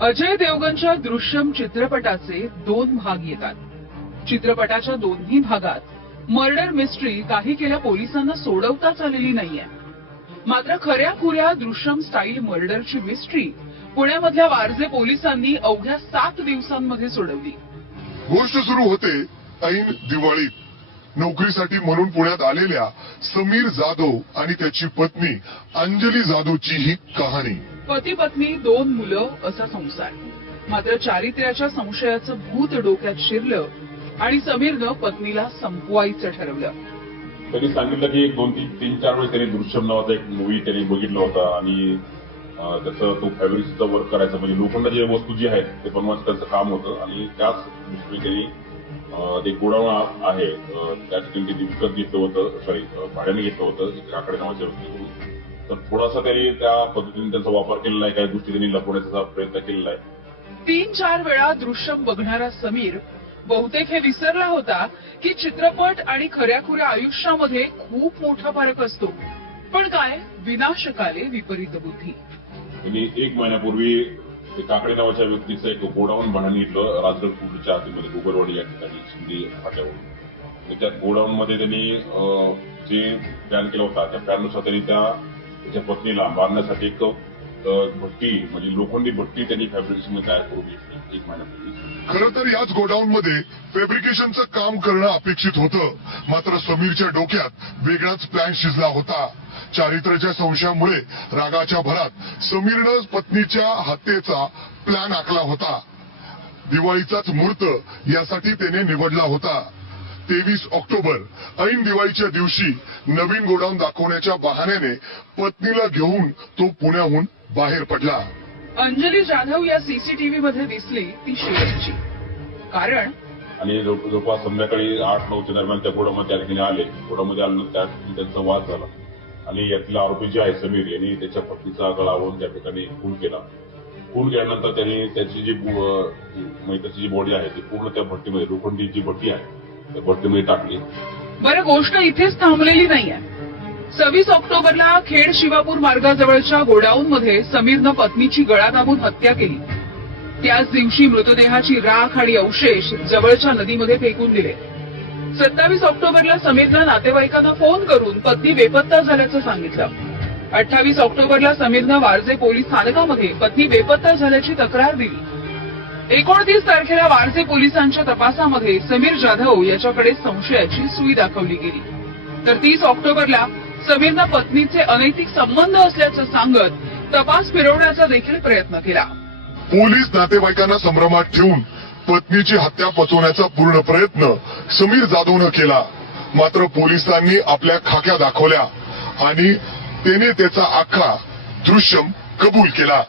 अजय देवगनच्या दृश्यम चित्रपटाचे दोन भाग येतात. चित्रपटाच्या दोन्ही भागात मर्डर मिस्ट्री काही केल्या पोलिसांना सोडवताच आलेली नाहीये. मात्र खऱ्या खुऱ्या दृश्यम स्टाईल मर्डरची मिस्ट्री पुण्यामधल्या वारजे पोलिसांनी अवघ्या सात दिवसांमध्ये सोडवली. गोष्ट सुरू होते ऐन दिवाळीत. नोकरीसाठी म्हणून पुण्यात आलेल्या समीर जाधव आणि त्याची पत्नी अंजली जाधवची ही कहाणी. पती पत्नी दोन मुलं असा संसार. मात्र चारित्र्याच्या संशयाचं भूत डोक्यात शिरलं आणि समीरनं पत्नीला संपवायचं ठरवलं. त्यांनी सांगितलं की एक दोन तीन तीन चार वेळेस त्यांनी दृश्यम नावाचा एक मूवी त्यांनी बघितला होता आणि त्याचं तो फॅब्रिकचा वर्क करायचा. म्हणजे लोखंडाची वस्तू जी आहेत ते बनवायचं त्यांचं काम होतं आणि त्याच दृष्टीने त्यांनी ते गोडावण आहे. त्या ठिकाणी त्यांनी विकत घेतलं होतं सॉरी भाड्याने घेतलं होतं. एक नावाच्या व्यक्तीकडून तर थोडासा त्यांनी त्या पद्धतीने त्यांचा वापर केलेला आहे काही गोष्टी त्यांनी लपवण्याचा प्रयत्न केलेला आहे. तीन चार वेळा दृश्यम बघणारा समीर बहुतेक हे विसरला होता की चित्रपट आणि खऱ्याखुऱ्या आयुष्यामध्ये खूप मोठा फरक असतो. पण काय? विनाशकाले विपरीत बुद्धी. त्यांनी एक महिन्यापूर्वी काकडे नावाच्या व्यक्तीचं एक गोडाऊन भाड्याने घेतलं राजगडपूरच्या आतमध्ये गोगरवाडी या ठिकाणी शिंदे फाट्यावर. त्या गोडाऊन मध्ये त्यांनी जे प्लॅन केला होता त्या प्लॅननुसार त्यांनी त्या त्याच्या पत्नीला मारण्यासाठी एक भट्टी म्हणजे लोखंडी भट्टी त्यांनी फॅब्रिकेशनमध्ये तयार करून घेतली एक महिन्यापूर्वी. खरं तर याच गोडाऊन मध्ये फॅब्रिकेशनचं काम करणं अपेक्षित होतं. मात्र समीरच्या डोक्यात वेगळाच प्लॅन शिजला होता. चारित्र्याच्या संशयामुळे रागाच्या भरात समीरनं पत्नीच्या हत्येचा प्लॅन आखला होता. दिवाळीचाच मुहूर्त यासाठी त्याने निवडला होता. तेवीस ऑक्टोबर ऐन दिवाळीच्या दिवशी नवीन गोडाऊन दाखवण्याच्या बहाण्याने पत्नीला घेऊन तो पुण्याहून बाहेर पडला. अंजली जाधव या सीसीटीव्ही मध्ये दिसली ती शेवटची कारण? आणि जवळ- जवळपास संध्याकाळी आठ नऊच्या दरम्यान त्या गोडामध्ये त्या ठिकाणी आले. गोडामध्ये आल्यानंतर त्या ठिकाणी त्यांचा वाद झाला. आणि यातला आरोपी जे आहे समीर यांनी त्याच्या पत्नीचा गळा आवरून त्या ठिकाणी खून केला. खून केल्यानंतर त्यांनी त्याची जी म्हणजे त्याची जी बॉडी आहे ती पूर्ण त्या भट्टीमध्ये लोखंडी जी भट्टी आहे. त्या भट्टीमध्ये टाकली. बरं गोष्ट इथेच थांबलेली नाहीये. सव्वीस ऑक्टोबरला खेड शिवापूर मार्गाजवळच्या गोडाऊन मध्ये समीरनं पत्नीची गळा दाबून हत्या केली. त्याच दिवशी मृतदेहाची राख आणि अवशेष जवळच्या नदीमध्ये फेकून दिले. सत्तावीस ऑक्टोबरला समीरनं नातेवाईकांना फोन करून पत्नी बेपत्ता झाल्याचं सांगितलं. अठ्ठावीस ऑक्टोबरला समीरनं वारजे पोलीस स्थानकामध्ये पत्नी बेपत्ता झाल्याची तक्रार दिली. एकोणतीस तारखेला वारजे पोलिसांच्या तपासामध्ये समीर जाधव याच्याकडे संशयाची सुई दाखवली गेली. तर तीस ऑक्टोबरला समीरनं पत्नीचे अनैतिक संबंध असल्याचं सांगत तपास फिरवण्याचा देखील प्रयत्न केला. पोलीस नातेवाईकांना संभ्रमात ठेवून पत्नीची हत्या पचवण्याचा पूर्ण प्रयत्न समीर जाधवनं केला. मात्र पोलिसांनी आपल्या खाक्या दाखवल्या आणि त्याने त्याचा आखा दृश्यम कबूल केला.